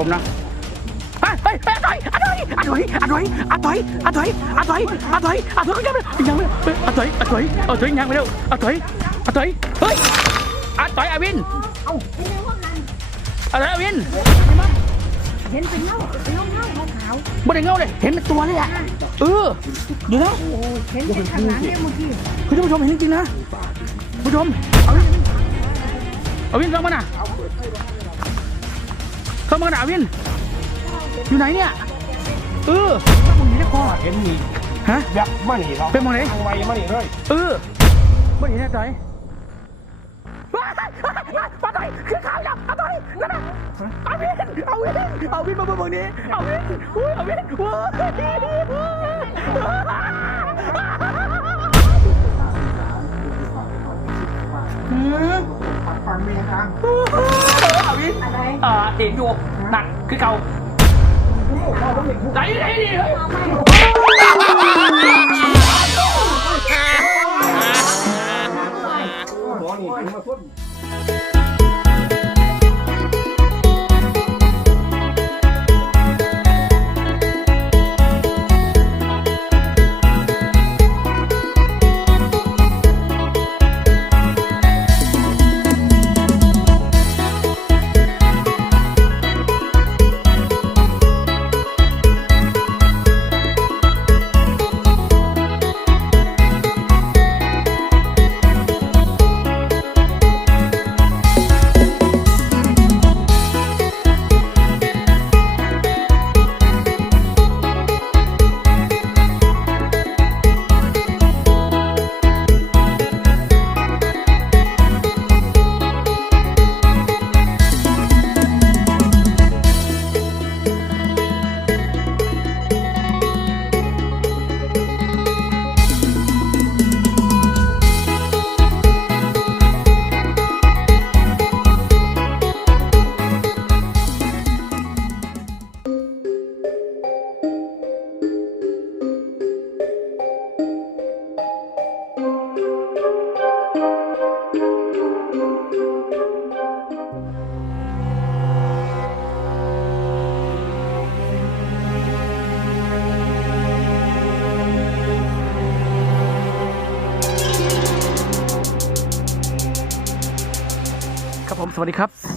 ผมนะเฮ้ยเฮ้ยเฮ้ยอะถอยอะถอยอะถอยอะถอยอะถอยอะถอยอะถอยอะถอยอะถอยก็ยังไม่ยังไม่เฮ้ยอะถอยอะถอยอะถอยยังไม่เร็วอะถอยอะถอยเฮ้ยอะถอยอาวินเอ้าเป็นไงว่าหันอะถอยอาวินเห็นเป็นเงาเงาเงาขาวบ่ได้เงาเลยเห็นเป็นตัวเลยอะเออเดี๋ยวนะๆโอ้เห็นเป็นข้างหลังเนี่ยเมื่อกี้คุณผู้ชมเห็นจริงๆนะคุณผู้ชมเอาวินเอาวินเข้ามาน่ะ เข้ามาน่ะเอาวิน อยู่ไหนเนี่ย เออมึงนี่นะคอเห็นมีฮะ ยักษ์มาหนีเราเป็นหมองไหนทางไวมาหนีเลยเออไม่เห็นแน่ใจว้ายปาต่อยคือข่าวแล้วปาต่อยนั่นน่ะเอาวินเอาวินเอาวินมาเมืองนี้เอาวินอุ้ยเอาวินเว้ย ฟังเมียครับเอาวินอะไรเอ่อเห็นอยู่หนักคือเก่าไหนไหนดิเฮ้ยหมอนี่ถึงมาพ่น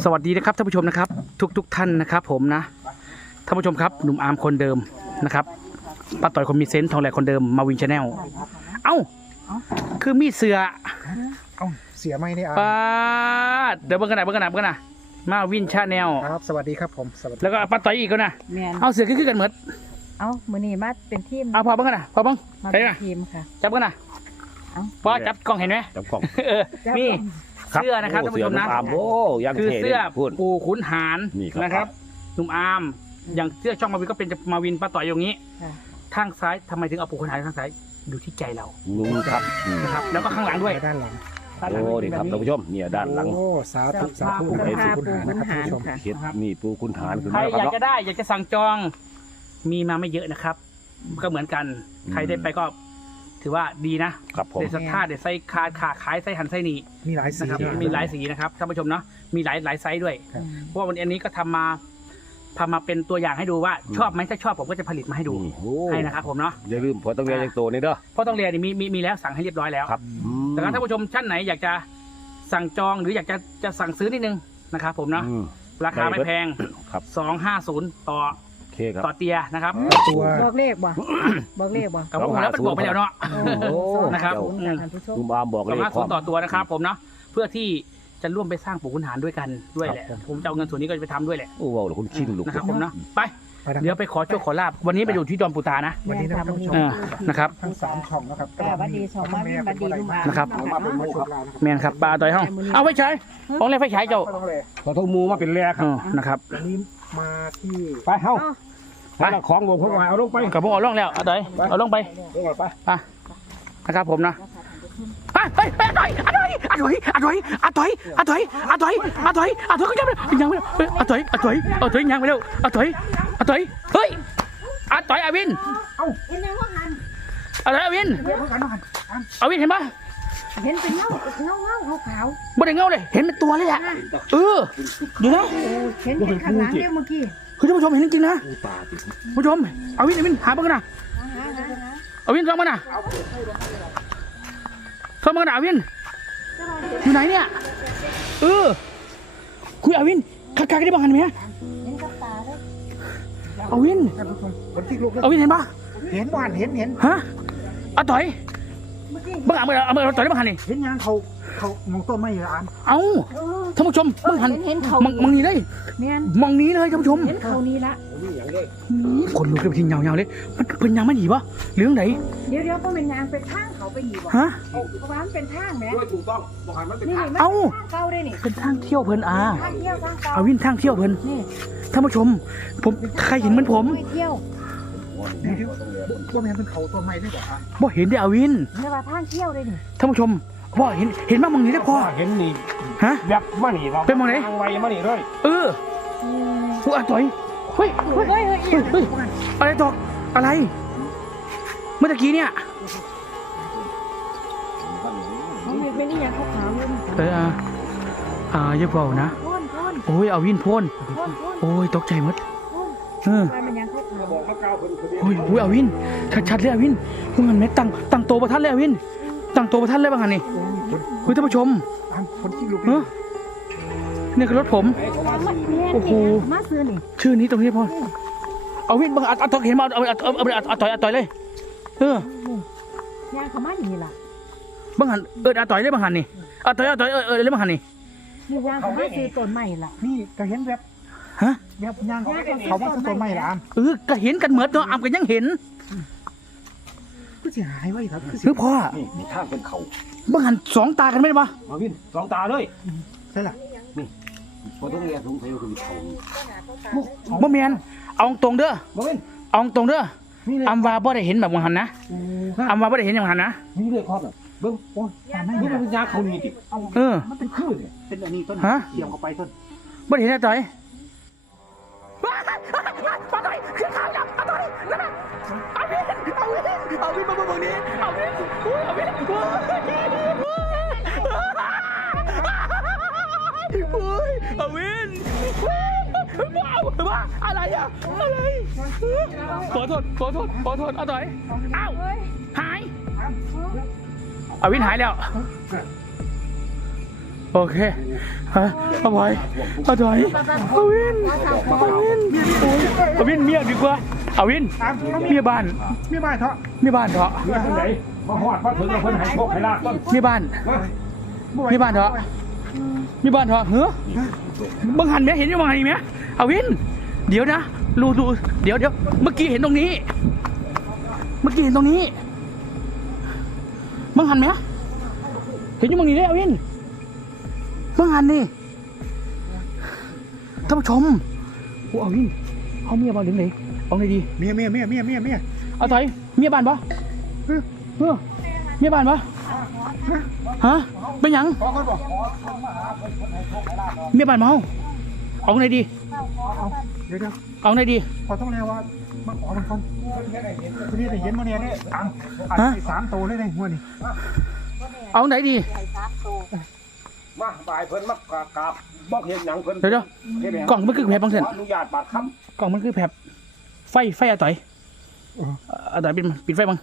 สวัสดีนะครับท่านผู้ชมนะครับ ทุกทุกๆท่านนะครับ ผมนะท่านผู้ชมครับหนุ่มอาร์มคนเดิมนะครับป้าต่อยคนมีเซนส์ทองแหลกคนเดิมมาวินชาแนลเอ้า คือมีดเสือเอ้าเสียไหมเนี่ยป้าดเดี๋ยวเบิ่งกันหน่อยเบิ่งกันหน่อยเบิ่งกันหน่อยมาวินชาแนลครับ สวัสดีครับผมสวัสดีแล้วก็ป้าต่อยอีกคนนะแมนเอาเสือขึ้นกันเหมือนเอามือนี้มาเป็นทีมเอาพอเบิ่งกันนะพอเบิ่งมาไปเป็นนะทีมค่ะ จับกันนะเอ้าพอจับกล้องเห็นไหมจับกล่อง เออจับนี่ กล้องเสื้อนะครับท่านผู้ชมนะ โอ้เสือหนุ่มอาร์มโอ้ยังคือเท่เสื้อเลยพูด ปู่ขุนหารนี่ครับ นะครับหนุ่มอาร์มอย่างเสื้อช่องมาวินก็เป็นมาวินป้าต่อยอย่างนี้ค่ะ ข้างซ้ายทำไมถึงเอาปู่ขุนหารข้างซ้ายดูที่ใจเราลุงครับอืมนะครับ แล้วก็ข้างหลังด้วยด้านหลังด้านหลังโอ้เป็นี่นครับแบท่านบผู้ชมเนี่ยด้านหลังโอ้สาธุสาธุปูให้หาสุปูขุนหาขุนะนครับหาท่านรผู้ชมค่ะเฮ็ดมีปูคุณฐานขึ้นใครมาแล้วอยากครับจะได้อยากจะสั่งจองมีมาไม่เยอะนะครับ ก็เหมือนกัน ใครได้ไปก็ ถือว่าดีนะครับผม เดสท่าเดไซขาขาขายไส้หันไส้หนีมีหลายสีนะครับด้วยมีหลายสีนะครับท่านผู้ชมเนาะมีหลายหลายไซส์ด้วย ครับ เพราะว่าวันนี้ก็ทำมาทำมาเป็นตัวอย่างให้ดูว่า ชอบไหมถ้าชอบผมก็จะผลิตมาให้ดูนี่โอ้ให้นะครับผมเนาะอย่าลืมพอต้องเรียนจากตัวนี่เด้อเพราะต้องเรียนนี่มีมีมีแล้วสั่งให้เรียบร้อยแล้ว ครับอืมแต่ถ้าท่านผู้ชมท่านไหนอยากจะสั่งจองหรืออยากจะจะสั่งซื้อนิดนึงนะครับผมเนาะอืมราคาไม่แพง ครับ 250 ต่อโอ เคครับต่อเตียนะครับตัว บอกเลขบ่ บอกเลขบ่กับผมแล้วมันบอกไปแล้วเนาะ โอ้ นะครับ สองค่ะท่านผู้ชม ลุงอาร์มบอกสองเลยห้าพร้ศูอนมย์ต่อตัวนะครับ ผมเนาะเพื่อที่จะร่วมไปสร้างปู่ขุนหารด้วยกันด้วยแหละครับผมจะเอาเงินส่วนนี้ก็จะไปทำด้วยแหละโอ้ว้าวคุณชินลูก นะครับผมเนาะไป ไปนะเดี๋ยวไปขอโชคขอลาบวันนี้ไปอยู่ที่ดอนปูตานะวันนี้นะครับท่านผู้ชมเออนะครับ ทั้งสามช่องนะครับค่ะสวัสดีสองมาวินสวัสดีลุงอานะครับมาเป็นผู้ครับแมนครับปลาต่อยห้องเอาไฟฉายของเล่นไฟฉายเจ้าต้องเลยพอทงมูมาเป็นแรกคเอรับอนะครับวันนี้ มาที่ไปเฮ้าไป ไปของวงพวกมาเอาลงไปกับผมเอาลงแล้วเอาต่อยเอาลงไปลงไปอะนะครับผมนะอะเฮ้ยอะต่อยอะต่อยอะต่อยอะต่อยอะต่อยอะต่อยอะต่อยอะต่อยอะต่อยก็ยังไม่ยังไม่เฮ้ยอะต่อยอะต่อยอะต่อยยังไม่เร็วอะต่อยอะต่อยเฮ้ยอะต่อยอาวินเห็นไหมว่าหันอะต่อยอาวินอาวินเห็นปะ เห็นเป็นเงาเงาเงาขาวบ่ได้เงาเลย เห็นเป็นตัวเลยอะเออเดี๋ยวนะๆโอ้เห็นเป็นข้างหลังเนี่ยเมื่อกี้คือท่านผู้ชมเห็นจริงๆนะผู้ชมเอาวินเอาวินหาเบ้างกันนะเอาวินส่องมาน่ะส่องมากันนะเอาวินอยู่ไหนเนี่ยเออคุยเอาวินคักๆได้บ้างกันไหมเห็นกับตาเลยเอาวินคนที่ลูกเอาวินเห็นปะเห็นบ้านเห็นเห็นฮะเอาต่อย บ้างอะเอาเอาเอาต่อยได้บ้างหันนี่เห็นยังเขาเขามองต้นไม้อยู่อ่านเอาท่านผู้ชมบ้างหันเห็นเห็นเขา มองมองนี้เลยเมียนมองนี้เลยท่านผู้ชมเห็นเขานี้ละคนลุกเลยทีเงาๆเลย มันเป็นยังไม่หนีปะเรื่องไหนเดี๋ยวเดี๋ยวก็เป็นยางเป็นทางเขาไปหีบ่ฮะ เพราะว่ามันเป็นทางแหมด้วยถูกต้องบอกหันมันเป็นนี่ทางนี่มันเอ้า ทางเก่าได้นี่เป็นทางเที่ยวเพลินอาทางเที่ยวทางเก่าเอาวินทางเที่ยวเพลินนี่ท่านผู้ชม ผมใครเห็นเหมือนผมไปเที่ยวนี่ที่ ว่ามันเป็นเขาต้นไม้ได้บอกอ่านบ่เห็นได้อวินเรียกว่าทางเที่ยวได้นี่ท่านผู้ชมพ่เห็นเห็นบ้างมองนี้ได้พ่อเห็นนี่ฮะแบบมานี่เราเป็นมองไหนทางไวมานี่เลยเออผู้อาต่อยเฮ้ยเฮ้ยเฮ้ยเฮ้ยเฮ้ยเฮ้ยอะไรตอกอะไร เมื่อกี้เนี่ยมันมีเป็นนี่ยังขาวๆอยู่นี่เอออ่าอ่าอย่าเบานะโอ้ยเอาวินพ่นโอ้ยตกใจหมดเออ ว่ามันยังขาวบอกเขาก้าวคนคนนี้โอ้ยโอ้ยเอาวิน ชัดๆเลยเอาวินพวกมันแม่ตั้งตั้งโตประทัดเลยเอาวิน ตั้งโตประทัดเลยบ้างหันนี่เฮ้ยท่านผู้ชมอ่านคนที่ลูกเออเนี่ยคือรถผมๆว่ามันเมียนโอ้โหนี่นะมาซื้อนี่ชื่อนี้ตรงนี้พอ เอาวินบังอัดอัดต่อยเห็นมาเอาเอาเอาเอาเอาเอาต่อยเอาต่อยเลย เออยางเขามานี่ล่ะบังหันเออเอาต่อยเลยบังหันนี่เอาต่อยเอาต่อยเออเออเลยบังหันนี่นี่ยางเขามาซื้อต้นใหม่ล่ะ นี่ก็เห็นแบบ ฮะแบบยังเขาว่าต้นไม้ละอ่านเออก็เห็นกันเหมือนตัวอำกันยังเห็นก็จะหายไว้ครับคือหรือพ่อนี่มีทางเป็นเขาบังหันสองตากันไหมวะมาวินสองตาเลยใช่ล่ะพอต้องเรียนสงสัยว่าคือมีเขาบ่แมนเอาตรงเด้อมาวินเอาตรงเด้อนี่เลยอำว่าบ่ได้เห็นแบบบังหันนะอำว่าบ่ได้เห็นอย่างบังหันนะนี่เลยครอบน่ะเบิ้งโอ้ยอ่านไม่นี่ได้มันเป็นยาเขานี่ติเออมันเป็นคือเนี่ยเป็นอันนี้ต้นฮะเกี่ยวเข้าไปต้นบ่ได้เห็นอะต่อ ยเอาต่อยขึ้นขาแล้วเอาต่อยนั่นน่ะเอาวินเอาวินเอาวินมาบิ่งนี้เอาวินเอาวินโอ้ยเอาวินว้าวว้าอะไรอะอะไรขอโทษขอโทษขอโทษเอาต่อยเอ้าหายเอาวินหายแล้ว โอเคฮะเอาไว้เอาถอยเอาวินเอาวินเอาวินเมียดีกว่าเอาวินเมียบ้านไม่บ้านเถอะเมียบ้านเถอะเรื่องไหนมาหอดมาถึงเราคนให้โชคให้ลาบต้นเมียบ้านมาเมียบ้านเถอะเมียบ้านเถอะเฮ้อบังหันไหมเห็นยังไงไหมเอาวิน เดี๋ยวนะรูรูเดี๋ยวเดี๋ยวเมื่อกี้เห็นตรงนี้ เมื่อกี้เห็นตรงนี้บังหันไหมเห็นอยังบังนี้เลยเอาวิน บังหันนี่ท่านผู้ชมโอ้เอาวินเขาเมียบ้านหรือไงเอาไงดีเมียเมียเมียเมียเมียเมียเอาถอยเมียบ้านปะเออเออเมียบ้านปะฮะเป็นหยังขอคนบอกเมียบ้านเมาเอาไงดีเอาเดี๋ยวเดี๋ยวเอาไงดีขอต้องแล้วว่ามาขอมันคนทีนี้ได้เห็นมาเนี่ยเนี่ยตังอ่านสามโตเลยในหัวนี่เอาไหนดีใหญ่สา มโตมาบายเพิ่นมากราบกราบบอกเห็นหยังเพิ่นเดี๋ยวเดี๋ยวเฮ็ดหยังกล่องมันคือแผลบางเส้นขออนุญาตบาดคกล่องมันคือแผลบไฟไฟอะต่อยอะต่อยปิดปิดไฟบ้าง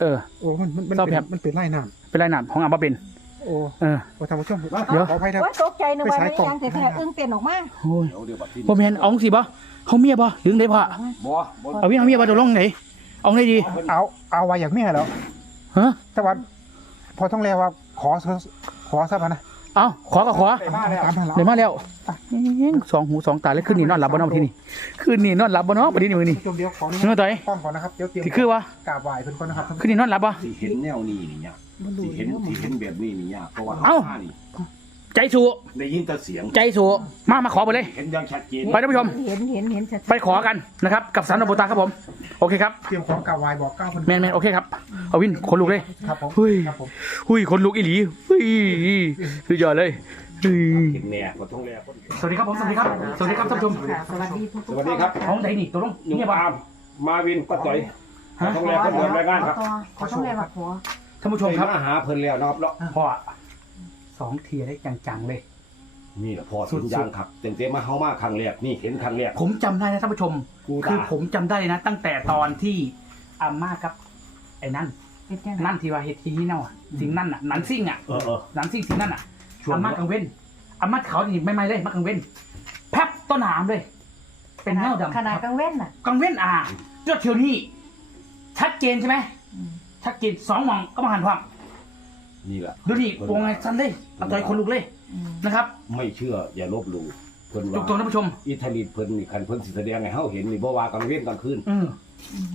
เออ โอ้มันมันมันเศร้าแผล เป็นมันเป็นไร่น้เป็นไรหนามของอาบ้าเป็นำโอ้เออ โอ้ท่านผู้ชมเดี๋ยว ขออภัยครับว่าตกใจนะว่ามันยังแต่แท้อึ้งเต้นออกมาโอ้ยำเดี๋ยวเดี๋ยวบัดทีบ่แมนเอาสิบ่เขาเมียบ่หรือไงพ่อบ่บ่เอาวินเอาเมียบ่ตกลงไหนเอาไงดีเอาเอาไว้อย่างแม่แล้วฮะ แต่ว่าพอต้องแล้วว่า ขอซะขอซะพะนะเอาขอก็ขอตามนั้นแล้วเดี๋ยวมาแล้วเอ็งสองหูสองตาแล้วคืนนี้นอนหลับบ่เนอนที่นี่คืนนี้นอนหลับบ่เนาะประเดี๋ยวนี้มื้อนี้ผู้ชมเดี๋ยวขอนี่เนื้อต่อยกล้องก่อนนะครับเดี๋ยวเตรียมที่คือว่ากราบไหว้เพิ่นก่อนนะครับคืนนี้นอนหลับบ่ สิเห็นแนวนี้นี่ยากสิเห็นสิเห็นแบบนี้นี่ยากเพราะว่าเอ้า ข้นี่ใจสู้ได้ยินแต่เสียงใจสู้มามาขอไปเลย เห็นอย่างชัดเจนไปท่านผู้ชม เห็นเห็นเห็นชัดๆไปขอกันนะครับกับสารนบุตาครับผม โอเคครับเตรียมของกราบไหว้บอกก้าวเพิ่นแมนแมนโอเคครับเอาวินคนลุกเลยครับผมเฮ้ยครับผมหุยคนลุกอีหลีเฮ้ยสุดยอดเลยเฮ้ยเห็นแน่บ่ต้องแลคนสวัสดีครับผมสวัสดีครับสวัสดีครับท่านผู้ชมค่ะสวัสดีทุกๆสวัสดีครับของไหนนี่ตัวลงยุงเนี่ยบ้าอามมาวินก็ต่อยฮะต้องแลคนเดินรายงานครับขอต้องแลว่าขอท่านผู้ชมครับมาหาเพิ่นแล้วนะครับเนาะพ่อสองทีได้จังๆเลยนี่แหละพอสุดยางครับเต็มเต็มๆมาเฮามาครั้งแรกนี่เห็นครั้งแรกผมจำได้นะท่านผู้ชม กูตาคือผมจำได้เลยนะ ตั้งแต่ตอนที่อาม่าครับ ไอ้นั่นเป็นจังนั่นที่ว่าเฮ็ดที่เน่าอะสิ่งนั่นอะนันซิ่งอะเออเออนันซิ่งสิ่งนั่นอะช่วงอาม่ากังเว้นอาม่าเขานี่ไม่ไม่เลยมากังเว้นแพบต้นหามเลย เป็นเงาดำขนาดกลางเว้นน่ะ กังเว้นอะยอดเทียวนี่ชัดเจนใช่ไหมอืม ชัดเจนสองหมองก็มาหันความนี่แหละดูนี่วงไงสั้นเลยเอาต่อยคนลุกเลยอืมนะครับ ไม่เชื่ออย่าลบหลู่ เพิ่นยกตัวว่าท่านผู้ชม อิตาลีเพิ่นนี่คันเพิ่นสิแสดงให้เฮาเห็นนี่บ่ว่ากลางเว้นกลางคืนอืม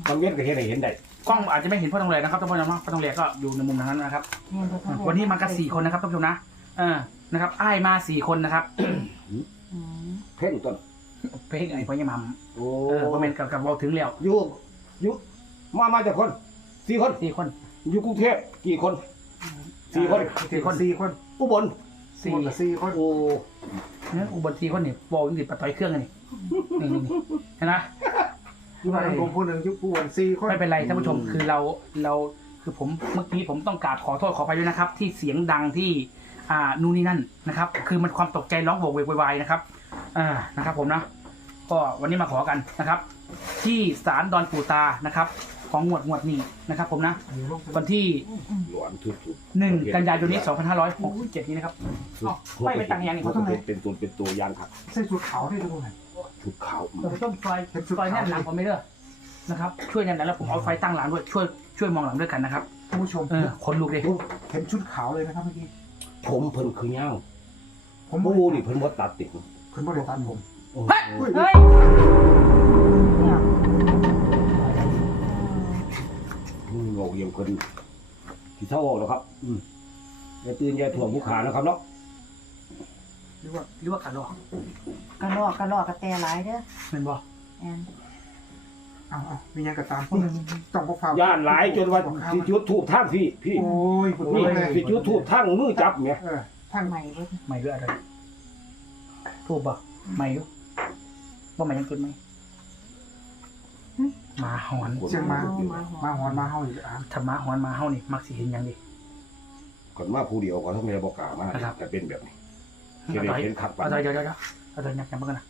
กลางเว้นก็เห็นให้เห็นได้กล้องอาจจะไม่เห็นพ่อทองแหลนะครับท่านผู้ชมนะพ่อทองแหลก็อยู่ในมุมทางนั้นนะครับแม่นบ่ทัได้วันนี้มากันสี่คนนะครับท่านผู้ชมนะเออนะครับอ้ายมาสี่คนนะครับ อืมเพ่งต้นเพลงไอ้พ่อยี่มัมโอ้เออคอมเมนต์กับกับเราถึงแล้วอยู่อยู่มามาจากคนสี่คน สี่คน อยู่กรุงเทพกี่คนสี่คนสี่คน สี่คน อุบล สี่หมดละสี่คน โอ้เนี่ยอุบลสี่คนนี่วอลติดปะต่อยเครื่องกันนี่นี่นี่นี่เห็นไหมอยู่บ้านผมผู้หนึ่งอยู่ผู้วันสี่คน ไม่เป็นไรท่านผู้ชมคือเราเราคือผมเมื่อกี้ผมต้องกราบขอโทษขออภัยด้วยนะครับ ที่เสียงดังที่อ่านู่นนี่นั่นนะครับ คือมันความตกใจร้องโวกเวกโวยวายนะครับอ่านะครับ ผมนะ ก็วันนี้มาขอกันนะครับ ที่ศาลดอนปูตานะครับ ของงวดงวดนี้นะครับผมนะ วันที่หลวนทุกทุกหนึ่งกันยายนนี้2567นี้นะครับอ้าวไปไปต่างอย่างนี่เขาต้องเป็นตัวเป็นตัวอย่างครับใส่ชุดขาวได้ทุกคนชุดขาวเดี๋ยวผมต้องไฟไฟแน่นหลังผมไม่เด้อนะครับ ช่วยแน่นหลังแล้วผมเอาไฟตั้งหลังด้วยช่วยช่วยมองหลังด้วยกันนะครับท่านผู้ชมเออคนลุกเลยเห็นชุดขาวเลยนะครับเมื่อกี้ผมเพิ่นคือเงาผมบูนี่เพิ่นบ่ตัดติดเพิ่นบ่ได้ตัดผมเฮ้ยอุ้ยเฮ้ยเนี่ย มือโงกเยี่ยมเพิ่นที่เท่าออกแล้วครับ อืมอย่าตื่นอย่าถ่วงผู้ขานะครับเนาะหรือว่าหรือว่าขัดหรอกกระลอกกระลอกกระแตหลายเด้อเป็นบ่แอนเอาเอามีหยังก็ตามผู้หนึ่งต้องบ่ฟ้าวย่านหลายจนว่าสิจุดทูบทางพี่พี่โอ้ยคุณนี่เลยสิจุดทูบทางมือจับเนี่ยเออทั้งใหม่เบิดไม่ด้วยอะไรทูบบ่ไม่อยู่ว่าไม่ยังจุดไหม หมาหอนเชียงมาเอามาหอมาหอนมาเฮาอีกอะถ้าหมาหอนหมาเฮานี่มักสิเห็นหยังดิ ก่อนมาผู้เดียวก่อนทั้งแม่บอกกล้ามาครับ จะเป็นแบบนี้เอาเห็นต่อยเห็นขับเอาต่อยเดี๋ยวเดี๋ยวเดี๋ยวเอาต่อยยักยักมันกันนะ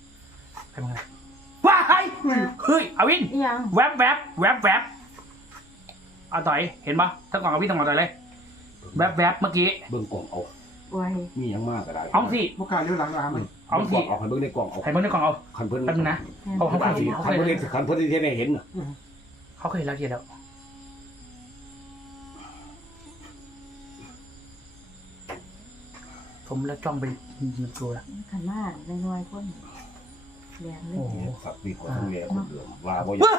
ไปมันกันนะว้ายเฮ้ยเอาวิน อีหยังแวบแวบแวบแวบเอาต่อย เห็นปะถ้ากล่องกับพี่ต้องเอาต่อยเลย แวบแวบเมื่อกี้ เบิ่งกล่องเอา โอ้ยมีหยังมากก็ได้เอาสิบ่กล้าเลี้ยวหลังอามันเอากล่สิองเอาคันเบิ่งในกล่องเอาใครเบิ่งในกล่องเอาคันเพิ่นแป๊บนึงนะแม่นเอาเขาคันสิคันเพิ่นได้คันเพิ่นได้เห็นให้เห็นน่ะเขาเคยรักเยียแล้วผมแล้วจ้องไปยิงตัวละขันมากน้อยๆคนแรงเลยโอ้โหสักปีขอทั้งแม่คนเดิมว่าบ่อยาก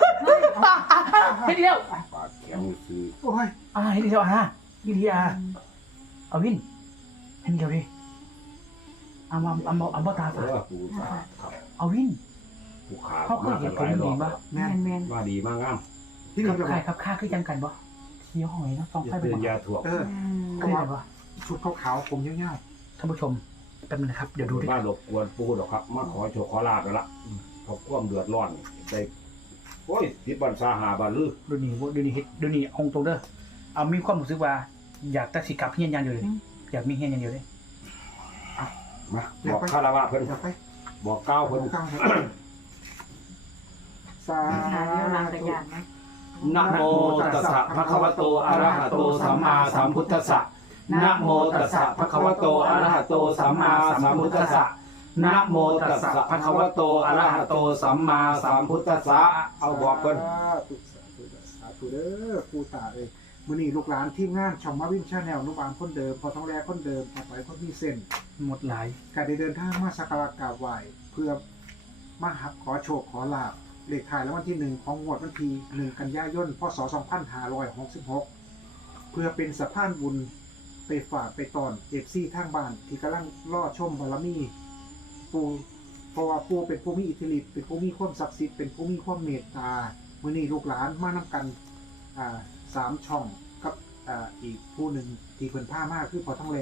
เฮ็ดดีแล้วปากแข็งคือโอ้ยอ่าเฮ็ดดีแล้วอะยี่ดีอะเอาวิน เห็นเดียวดิเอามาเอามาเอามาตาเพฝาราะว่ากูครับเอาวินผู้ขาเขาเคยเห็นคนดีปะ แม่แม่นแม่นว่าดีมากงามที่กัเราบจะบใครอกครับค่าคือยังกันบ่เที่ยวห้องไหนนะต้องอย่าไปไปเตือนบ่ยาถ่วงเอออืมเคยได้บ่ชุดขาวๆผมยาวท่านผู้ชมแป๊บนึงนะครับเดี๋ยวดูดิบ้านรบกวนปู่ดอกครับ มาขอโชคขอลาบแล้วล่ะเพราะความเดือดร้อนได้โอ้ยทิศบันซาหาบานลือดูนี่ดูนี่เฮ็ดดูนี่องตรงเด้อเอามีความรู้สึกว่าอยากตัดสิกลับเฮียนยันอยู่เลย อยากมีเฮียนยันอยู่เลยมาบอกคารวะเพิ่นๆอย่าไปบอกก้าวเพิ่เพิ่นนข้างสาหาเลี้ยวหลังระยานนะนะโมตัสสะภะคะวะโตอะระหะโตสัมมาสัมพุทธัสสะนะโมตัสสะภะคะวะโตอะระหะโตสัมมาสัมพุทธัสสะนะโมตัสสะภะคะวะโตอะระหะโตสัมมาสัมพุทธัสสะเอาบอกเพิ่นสาธุสาธุเด้อปู่ตาเอ้ย มื้อนี้ลูกหลานทีมงานช่องมาวินชาแนลลูกหลานคนเดิมพอท้องแรคนเดิมพอไปคนมีเส้นหมดหลายการได้เดินทางมาสักการะกราบไหว้เพื่อมาหับขอโชคขอลาบเลขท้ายแล้ววันที่หนึ่งของงวดวันที่หนึ่งกันยายนพศ2566 เพื่อเป็นสะพานบุญไปฝากไปตอนเอฟซีทางบ้าน ที่กำลังล่อชมบารมีปูเพราะว่าปูเป็นผู้มีอิทธิฤทธิ์เป็นผู้มีความศักดิ์สิทธิ์เป็นผู้มีความเมตตามื่อนี้ลูกหลานมานำกันอ่า สามช่องกับอ่าอีกผู้หนึ่งที่เพิ่นผ้ามากคือพอท้องแล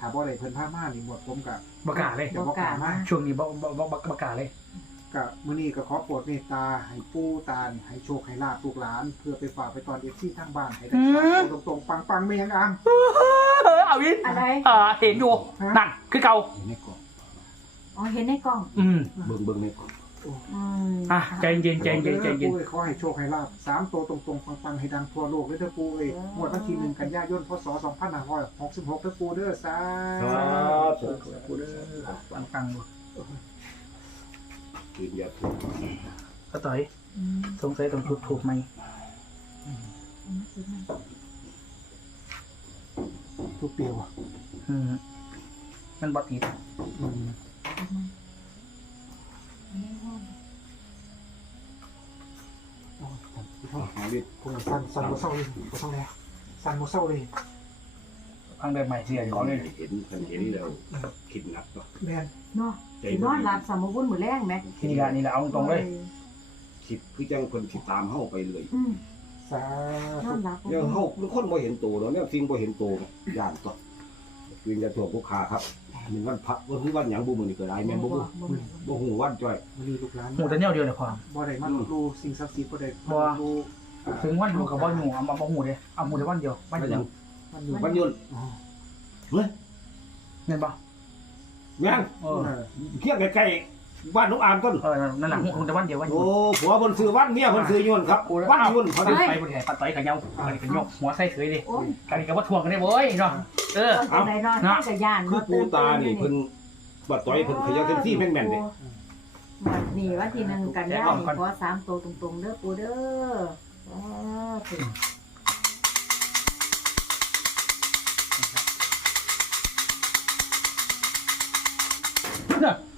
ถามว่าอะไรเพิ่นผ้ามากนี่หมดผมกับประกาศเลยเดี๋ยวบอกกล่าวมาช่วงนี้บ่บ่บ่บ่ประกาศเลย กับมื้อนี้ก็ขอโปรดเมตตาให้ปู่ตานี่ให้โชคให้ลาบลูกหลาน เพื่อไปฝากไปตอนเอฟซีทางบ้านให้ได้สามตัวตรงๆปังๆไม่ยังอ่างเออเอาวินอะไร เออเห็นอยู่นั่นคือเก่าอยู่ในกล่องอ๋อ เห็นในกล้อง อืมเบิ่งเบิ่งนี่อืม อะใจเย็นใจเย็นใจเย็น ปูอ้ขอให้โชคให้ลาบสามตัวตรงๆปังๆให้ดังทั่วโลกเลยเด้อปูเอ้ยงวดวันที่หนึ่งกันยายนพศ2566เด้อปูเด้อสาครัธุบกูเด้อปังปังๆบ่กินยาถูกก็ต่อยอืมสงสัยต้องถูกถูกไหมอืมอืมทุกเปียวอะอืมมันบ่ติดอืม โอ้ยท่านผู้ชมหาดิผมสั่นสั่นบ่เศร้าเลยบ่เศร้าแล้วสั่นบ่เศร้าเลยพังได้ใหม่เสียของเลยเห็นเพิ่นเห็นแล้วคิดหนักเนาะแม่นเนาะใจสินบ่อนหดีลับสามบุญมื้อแรงไหมนี่ละนี่ละเอาตรงๆเลยคิดคือจังเพิ่นสิตามเฮาไปเลยอืมสานอธุนหลับเนี่ยเฮาเป็นคนบ่เห็นตัวเนาะเนี่ยสิ่งบ่เห็นตัวย่านตัวกินยาถูกผู้ค้าครับ มีวันพระวันคือวันหยังบ่มื้อนี้ก็ได้แม่นบ่บ่บ่ฮู้วันจ้อยวันนี้ลูกหลานหมูแต่เนี่ยเดียวเนี่ยพอ บ่ได้มาลบหลู่สิ่งศักดิ์สิทธิ์บ่ได้บ่ มาลบหลู่อ่าถึงวันอยู่กับว่าอยู่เอามาบ่หมูเลยเอาหมูแต่วันเดียววันวันเดีหยยัวงมันอยู่วันยุนอ๋อเฮ้ยเงินบ่แม่งเออเออเที่ยงใกล้ๆ บ้านน้องอามต้น เออนั่นแหละคงแต่วันเดียววันเดีโอ้ยวผัวเพิ่นซื้อวันเมียเพิ่นซื้อยุ่นครับวันยุ่นเขาไปได้ไปบนไหนปัดต่อยกับเยากันกันยกหัวใส่เสยดิโอ้ยกันกับว่าทวงกันได้เว้ยเนาะเออตอนไหนนอนนอนกับย่านคือปูตานี่เพิ่นบัดต่อยเพิ่นขยันเต็มที่แม่นๆเด้บัดนี้วันที่หนึ่งกันยายนนี่ขอสามตัวตรงๆเด้อปูเด้ออ๋อถึงเนี่ยเออ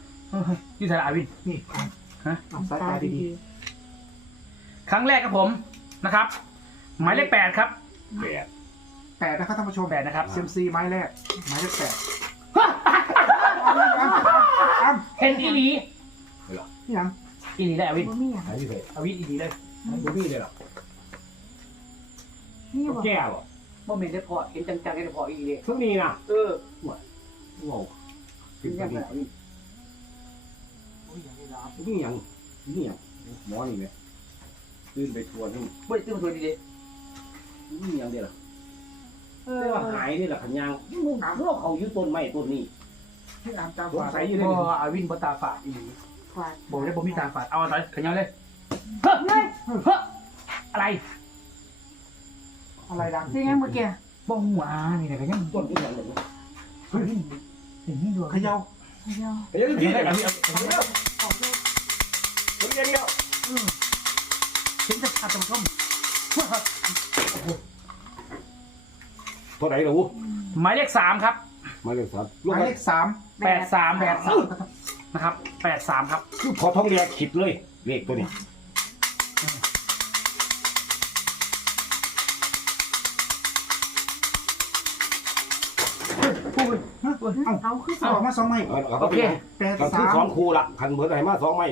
ที่สระอาวิน นี่อะฮะ เอาสายตาดีครั้งแรกครับผมนะครับ หมายเลขแปดครับแปดๆแปดนะครับท่านผู้ชมแปดนะครับเซมซีไม้แรกไม้เลขแปดอ้ำเห็นอีหลีนี่ยังอีหลีได้อาวินบ่มีหยังหายไปไหนอาวินอีหลีเลยบ่มีเลยหรอนี่บ่แก้วอะบ่มีได้พอเห็นจังๆได้พออีหลีเลยทุกนี้นะเออว้าวเป็นยังไปไงได้อาวิ นี่ยังนี่ยังหมอนี่แหละตื่นไปทวนนี่บ่ได้ตื่นมาตัวดีนี่ยังเด้ล่ะเอแต่อว่าหายนี่แหละขันยางนี่มึงถามเราเขาอยู่ต้นไม้ต้นนี้นี่อ่าตามสงฝาสัยอยู่เลยบ่อาวินบ่ตาฝาดอีหลีขวาดบ่ได้บ่มีตาฝาดเอาต่อยขยันเลยเฮ้ยเฮ้ยเฮ้ยอะไร อะไรดังเป็นยังเมื่อกี้บ่หัวนี่แหละก็ยังต้นที่ยังเลยเฮ้ยเห็นนี่ดูเขย่า เดี๋ยวเดี๋ยวเห็ที่นไหนได้กันอาวินออกเลยเดี๋ยวเดี๋ยวเห็นจะขาดตรงช่องตัวไหนล่ะวูหมายเลขสามครับมาเลยครับหมายเลขสามแปดสามแปดสามนะครับแปดสามครับคือพอท้องเรียขิดเลยเลขตัวนี้ เอ้าเอาคือสออองกมาสองไม้โอเคแปดก็สาคือมสองคู่ละคันเบิร์ดไหนมาสองไม้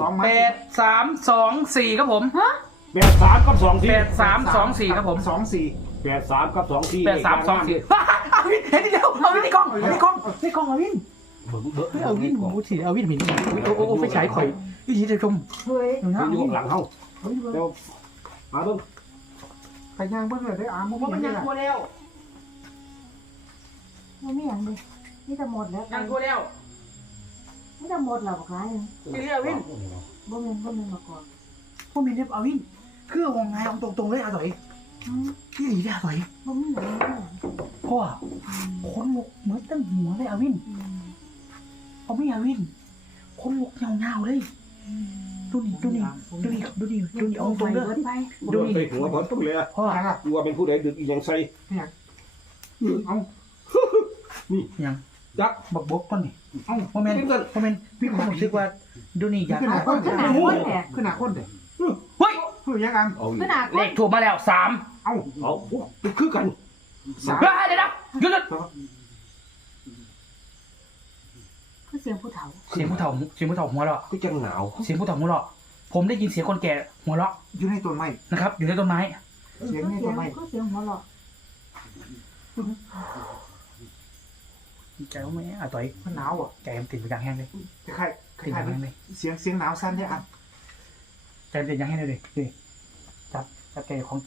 สองไม้แปดสามสองสี่ครับผมฮะแปดสามกับสองสี่แปดสามสองสี่ครับผมสองสี่แปดสามกับสองสี่แปดสามสองสี่เอาวินเห็นทีเดียวเอาวินในกล้องในกล้องในกล้องเอาวินเบิ่งเบิ่งเฮ้ยเอาวินโอ้โหสีเอาวินผิดโอ้โหโอ้โหไฟฉายข่อยวิธีจะชมเฮ้ยดูนะอยู่หลังเฮาเฮ้ยเดี๋ยวมาเบิ่งไปย่างเบิ่งเลยได้ออามบ่ว่ามันมียังอะไรกลัวแล้ว มันไม่อย่างเลยนี่จะหมดแล้วยังกลัวแล้วนี่จะหมดแล้วบอกไรทีนี้เอาวินบ่แม่นบ่แม่นมาก่อนพวกมีเด็บเอาวินคือวงไงเอาตรงๆเลยอาต่อยอืมที่หลีได้อาต่อยบ่มีหยังบ่มีหยังพ่อคนลุกเหมือนตั้งหัวเลยอาวินอืมเอาไม่อาวินคนลุกเงาๆเลยอืมดูนี่ดูนี่ดูนี่ดูนี่ดูนี่เอาตรงเด้อเบิดไปดูดูนี่ไปหัวพอต้องเลยพ่อยังอะดูว่าเป็นผู้ใดดึกอีหยังใส่เอ้า ยังจักบักบกต้นนี่เอ้าโมเมนต์โมเมนต์พี่ความรู้สึกว่าดูนี่อยากขึ้นหเอาน้าคนขึ้นหน้าคนแหละขึ้นหน้าคนเด้เฮ้ยเฮ้ยยังอามเอาอีกขึ้นหน้าคเลนขถูกมาแล้วสามเอ้าเอาคือกันสามเฮ้ยเดี๋ยวนะหยุดหยุดคือเสียงผู้เฒ่าเสียงผู้เฒ่าเสียงผู้เฒ่าหัวเราะคือจังหนาวเสียงผู้เฒ่าหัวเราะผมได้ยินเสียงคนแก่หัวเราะอยู่ในต้นไม้นะครับ อยู่ในต้นไม้เสียงในเสีต้ยนงไม้คือเสียงหัวเราะ ใจว่าไม่อะต่อยมันหนาวอะใจมันติดไปอย่างแห้งเลยคล้ายๆคติดอล้ายย่างแห้งเลยๆเสียงเสียงหนาวสั้นเนี่ยอะใจมันติดอย่างแห้งเลยดิจับจับแกของ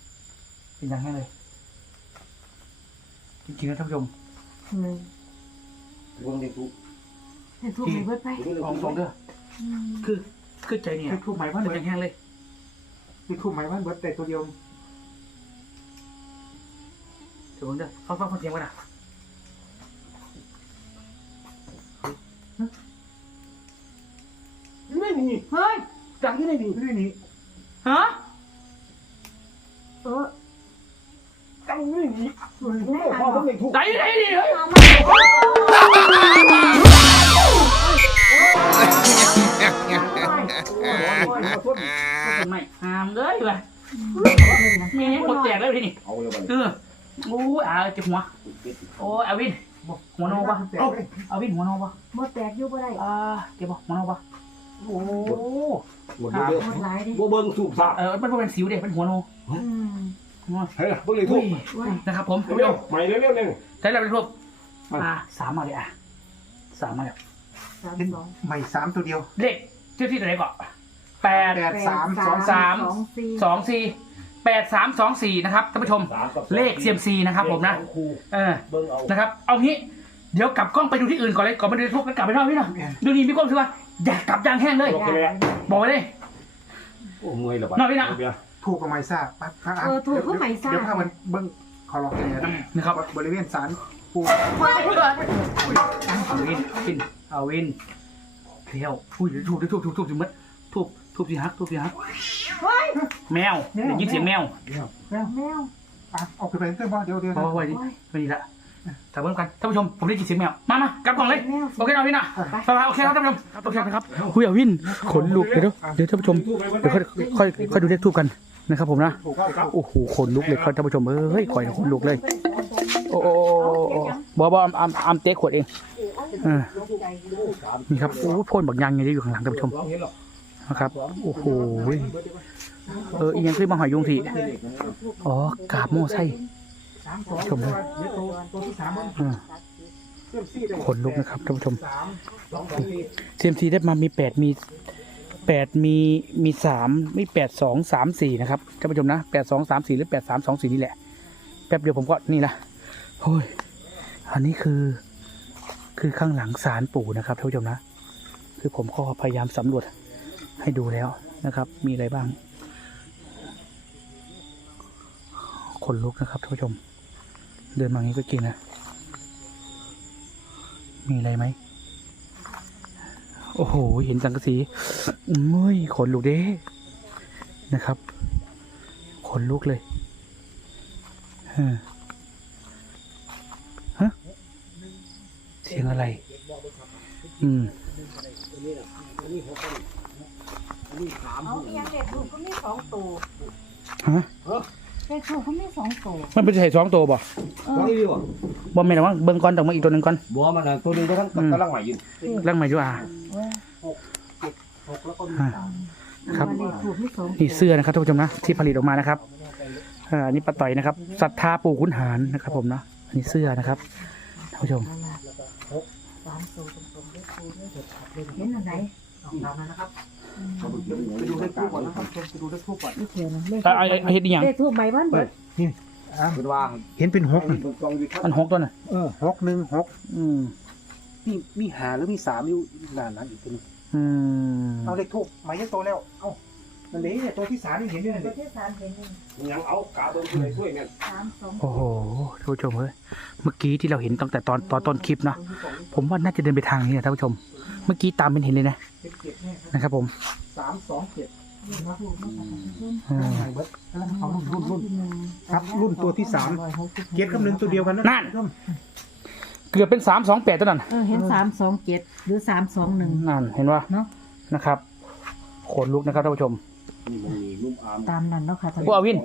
ติดอย่างแห้งเลยจริงๆนะท่านผู้ชมอืมวงเด็กทุกให้ทุกข์ให้เบิดไปของสองเด้ออืมคือคือใจเนี่ยเลขทูบไหมบ้านเป็นเบิอดย่างแห้งเลยเลขทูบไหมบ้านเบิดแต่ตัวเดียวเดี๋ยวผมจะเขาฟังคนเสียงกันนะ ดังที่ไหนดีไม่ได้หนี่ฮะเออจังไม่มีพ่อผมเลยทุกไหนไหนดิเฮ้ยเอามาไม่หามเลยว่ะมีให้หมดแตกแล้วทีนี่เอาเลยบัดเออโอ้ยอาเจ็บหัวโอ้ยอาวินหัวโนปะแตกเอ้าเลยอาวินหัวโนปะบ่แตกอยู่บ่ได้อ่าเจ็บปะหัวโนปะ โอ้หมดเร็วมดหลายดิบ่เบิ่งสูบซาเออมันเป็นสิวเด็กเป็นหัวโนอืมเฮ้ยเบิ่งเลยทุอุ้กยว้ยนะครับผมเร็วใหม่เร็วๆเร็วใช้แล้วเป็นรูปมาอ่าสามมาเลยอะสามมาแล้วสามสองใหม่สามตัวเดียวเลขชื่อที่ไหนก่อนแปด แปดสามสองสาม สองสี่สองสี่แปดสามสองสี่นะครับท่านผู้ชม สามกับเลขเซียมซีนะครับผมนะครูเออ เบิ่งเอานะครับ เอางี้ เดี๋ยวกลับกล้องไปดูที่อื่นก่อนเลย ก่อนมาดูทุกแล้วกลับไปนอกพี่หน่อยดูนี่พี่ก้มสิว่า อยากกลับยางแห้งเลยอย่าเลยบอกไว้เลย โอ้เมื่อยแล้วบัดนอนพี่น่ะถูกกับไม้ซ่าปั๊บพระเออถูกก็ไหมซ่า เดี๋ยวพามันเบิ้งขอลองแหน่นะนะครับ บริเวณศาลปูเอาวินวินเอาวินเที่ยวอุ้ยถูกถูกถูกถูกถูกมัดถูกถูกสิฮักถูกสิฮักเฮ้ยแมวได้ยินเสียงแมวแมวอะเอาขึ้นไปเต้นบ่เดี๋ยวเดี๋ยวพอไว้ดิไม่ดีละ แต่เพิ่มกันท่านผู้ชมผมได้ยินเสียงแมวมามากลับกล่องเลยแมวโอเคเอาวินอะไปไปโอเคครับท่านผู้ชมโอเคนะครับคุยเอาวินขนลุกเดี๋ยวเดี๋ยวท่านผู้ชมเดี๋ยวค่อยค่อยค่อยดูเลขทูบกันนะครับผมนะถูกครับโอ้โหขนลุกเลยครับท่านผู้ชมเอ้ยข่อยขนลุกเลยโอ้โอ้โอ้บอบอมอามอามเตะขวดเองเออนี่ครับโอ้พ่นบักยังไงอยู่ข้างหลังท่านผู้ชมร้องเห็นหรอนะครับโอ้โหเอออียังขึ้นมาหอยยุงทีอ๋อกาบโม่ไส้ สามสองชมเลยเดี๋ยวตัวตัวที่สามมันเออเชื่อมซี่ได้ขนลุกนะครับท่านผู้ชม สามสองสองสี่เซียมซีได้มามีแปดมีแปดมีมีสามมีแปดสองสามสี่นะครับท่านผู้ชมนะแปดสองสามสี่หรือแปดสามสองสี่นี่แหละ แป๊บเดียวผมก็นี่ละโอ้ยอันนี้คือ คือข้างหลังศาลปู่นะครับท่านผู้ชมนะ คือผมก็พยายามสำรวจให้ดูแล้วนะครับ มีอะไรบ้างคนลุกนะครับท่านผู้ชม เดินมาอย่างนี้ก็จริงนะ มีอะไรไหม โอ้โห เห็นสังกะสีอุ้ย ขนลุกเด้นะครับ ขนลุกเลยฮะฮะ เสียงอะไร อืมเอาอีหยังเด็กถูกก็มีสองตัวฮะ เด็กถูกก็มีสองตัวมันเป็นไถ่สองตัวบ่เอร้องอดีว่ะบ่แม่นหรอกว่าเบิ่งก่อนต้องมาอีกตัวหนึ่งก่อนบ่มันน่ะตัวนึงก็ทั้งกำลังใหม่ยืนร่างใหม่ด้วยอะหกแล้วก็มีสามครับเด็กถูกมีสองนี่เสื้อนะครับท่านผู้ชมนะที่ผลิตออกมานะครับอ่าอันนี้ปลาต่อยนะครับศรัทธาปู่ขุนหารนะครับ ผมนะอันนี้เสื้อนะครับท่านผู้ชมสามตัวตรงๆเด็กถูกเด็กเห็นอะไรเอาตามนั้นนะครับ ไปดูเลขทูบก่อนนะครับไปดูเลขทูบก่อนไม่เขียนนะเลขเอาเอาเอาเฮ็ดอีหยังเลขถูกใบบ้านเบิดอะเป็นว่าเห็นเป็นหกนี่ตรงๆอยู่ครับอันหกตัวน่ะเออหกหนึ่งหกอืมมีมีหาหรือมีสามอยู่นานนั้นอีกตัวหนึงอืมเอาเลขทูบหมายเลขโตแล้ว เอ้านั่นเลยเนี่ยตัวที่สามนี่เห็นด้วยนั่นตัเลวยที่สามเห็นหนึ่งยังเอากาเบิ่งผู้ใดช่วยแม่นสามสองโอ้โหท่านผู้ชมเฮ้ยเมื่อกี้ที่เราเห็นตั้งแต่ตอนตอนต้นคลิปนะผมว่าน่าจะเดินไปทางนี้นะท่านผู้ชม เมื่อกี้ตามเป็นเห็นเลยนะเป็นเจ็ดแน่ครับนะครับผมสามสองเจ็ดอืมไหนเบิร์ดกำลังเอารุ่นรุ่นรุ่นครับ รุ่นตัวที่สามเจ็ดกับหนึ่งตัวเดียวกันนะนั่น เกือบเป็นสามสองแปดตัวนั้นเออเห็นสามสองเจ็ดหรือสามสองหนึ่ง นั่นเห็นว่าเนาะนะครับขนลุกนะครับท่านผู้ชมนี่มันมีนุ่มอามตามนั้นเนาะค่ะท่านพวกอาวิน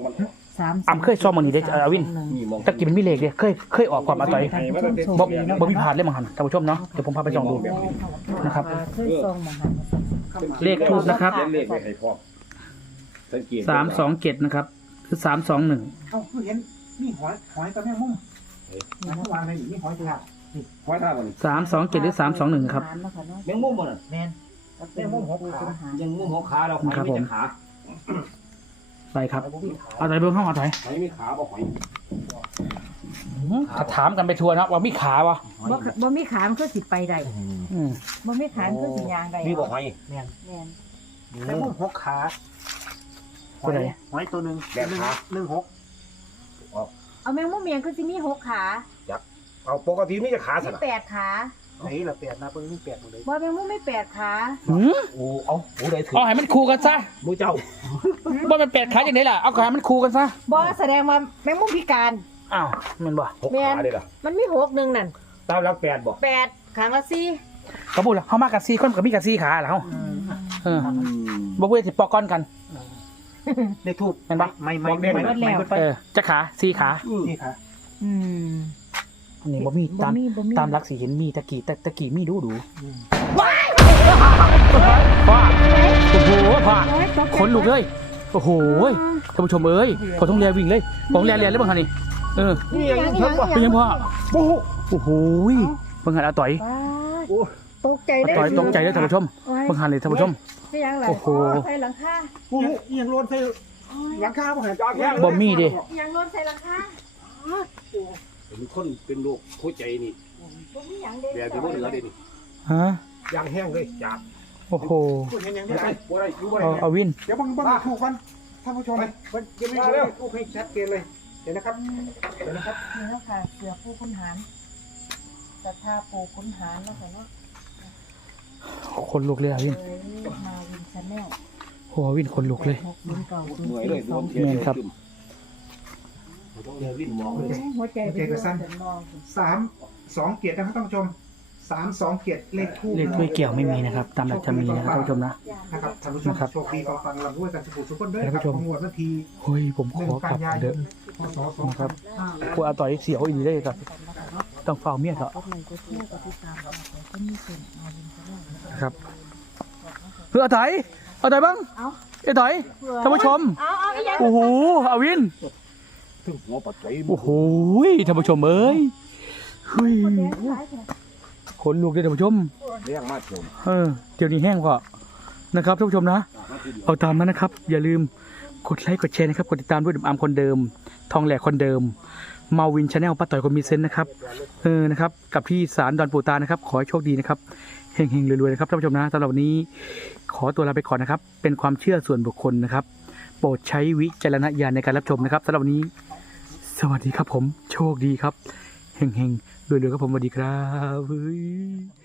สามอ่ำเคยซ่อมมันนี่ได้ออาวินนี่มองตะกี้มันมีเลขเลยเคยเคยออกความอาต่อยท่านผู้ชมชมบ่บ่มีผ่านเลยมั้งหันท่านผู้ชมเนาะเดี๋ยวผมพาไปส่องดูนะครับ เคยส่องหมองหันมาส่องเลขทูบนะครับเล่นเลขไว้ให้พ่อสังเกตสามสองเจ็ดนะครับ คือสามสองหนึ่งเอ้าคือเห็นมีหอยหอยกับแม่มุมนี่วางอะไรอยู่นี่หอยตัวไว้ท่ามันสามสองเจ็ดหรือสามสองหนึ่งครับยังมุมมันน่ะแมนแม่มุมหกขายังมุมหัวขาเราหอยมีแต่ขา ไปครับ เอาต่อยเบิ้งห้องเอาต่อยหอยมีขาบ่หอยถ้าถามกันไปทัวร์นะว่ามีขาวะหบ่บ่มีขามนคือสิไปได้อืมบ่มีขามนคือสิยางได้นี่บอกหอยแม่นแม่นแต่พวกหกขาหตัวอยไหนหอยตัวหนึ่งแบบขาหนึ่งหกเอาแมงมุมเมียงคือสิมีหกขา เอาปกตินี่จะขาสมีนะแปดขา ไหนละแปดนะเพิ่งนี่แปดหมดเลยบ่แมงมุมไม่แปดขาหืมโอ้เอาโอ้ได้ถือเอาให้มันคู่กันซะมูเจ้าว่ามันแปดขาอย่างไรล่ะเอาขามันคู่กันซะบ่แสดงว่าแมงมุมพิการ อ้าวแมันบ่หกขาเลยล่ะมันมีหกหนึ่งนั่นตามรักแปดบอกแปดขางละสี่กระบุนละเขามากับซีคนกับมีกับซีขาเหรอเออบ่เว้ยสิปอกก้อนกันในทูบแม่นปะไม่ไม่ไม่ไม่ไม่ไม่เออจะขาซีขานี่ค่ะอืม อันนี้บ่มีตามบ่มีบ่มี ตามรักสีเห็นมีตะกี้ตะตะกี้มีดูดูอืมพ่อโอ้โหพ่อโอ้ยตกใจขนลุกเลย โอ้โหท่านผู้ชมเอ้ยพอต้องเรียวิ่งเลยผมเรียเรียแล้วบ้างคันนี่เออนี่ยังยังยังเป็นยังพ่อโอ้โหโอ้โหเบิ่งหันอาต่อยว้าโอ้ตกใจอาได้ต่อยตกใจเลยท่านผู้ชมโอ้ยเบิ่งหันเลยท่านผู้ชม ไม่ยังไรโอ้โห ใส่หลังคาโหยังโลนใส่หลังคาบ่หันจอแค่บ่มีดิยังโดนใส่หลังคา เป็นคนเป็นโรคหัวใจนี่บ่มีหยังเด้แบบที่บ่เหลือเด้นี่ฮะยางแห้งเลยจับโอ้โหพูดเห็นยังบ่ไงได้บ่ได้อยู่บ่ได้เอาเอาวินเดี๋ยวบังบังถูกกันท่านผู้ชมมันจะไม่ถูกทูบให้ชัดเจนเลยเดี๋ยวนะครับเดี๋ยวนะครับนี่แล้วค่ะเสือผู้คุณหารศรัทธาปู่คุณหารแล้วค่ะเนาะคนลุกเลยอะวินเอ้ยมาวินชาแนลโอ้โหวินคนลุกเลย หกศูนย์เก้าศูนเหนื่อยย์เลยสี่สอง แม่นครับ ต้องเดินวิ่งมองเลยหัวใจไปด้วยเดินมองสามสองเกียรตินะครับท่านผู้ชมสามสองเกียรติเลขทูบเลขถ้วยเกี่ยวไม่มีนะครับ ตามหลักจะมีนะครับท่านผู้ชมนะ นะครับท่านผู้ชมนะครับ โชคดีฟังฟังลำด้วยกันสุขุสุขคนเด้อท่านคผู้รับชมงวดนาทีเฮ้ยผมหนึ่ขงอกกัลันบยาเด้ยอนพศสองนะครับกลัวอาต่อยเสียวอีกเลยครับ ต้องเฝ้าเมียเถอะก็เลยก็เที่ยวกับที่ตามเราก็มีส่วนมาวินชาแนลนะครับเฮ้ยอาต่อยอาต่อยบ้างเอาไอ้ต่อยท่านผู้ชม เอาเอาอีกอย่างโอ้โหอาวิน ถึงหัวปัดใจโอ้โหท่านผู้ชมเอ้ยเฮ้ยขนลุกเลยท่านผู้ชมเลี้ยงมาชมเออเดี๋ยวนี้แห้งพอนะครับท่านผู้ชมนะ เอาตามนั้นนะครับ อย่าลืมกดไลค์กดแชร์นะครับกดติดตามด้วยดุมอามคนเดิม ทองแหลกคนเดิมมาวินชาแนลป้าต่อยคนมีเซนต์นะครับเออนะครับ กับที่ศาลดอนปูตานะครับ ขอให้โชคดีนะครับเฮงๆรวยๆนะครับท่านผู้ชมนะสำหรับวันนี้ขอตัวลาไปก่อนนะครับ เป็นความเชื่อส่วนบุคคลนะครับ โปรดใช้วิจารณญาณในการรับชมนะครับสำหรับวันนี้ สวัสดีครับผม โชคดีครับ เฮงๆรวยๆครับผมสวัสดีครับ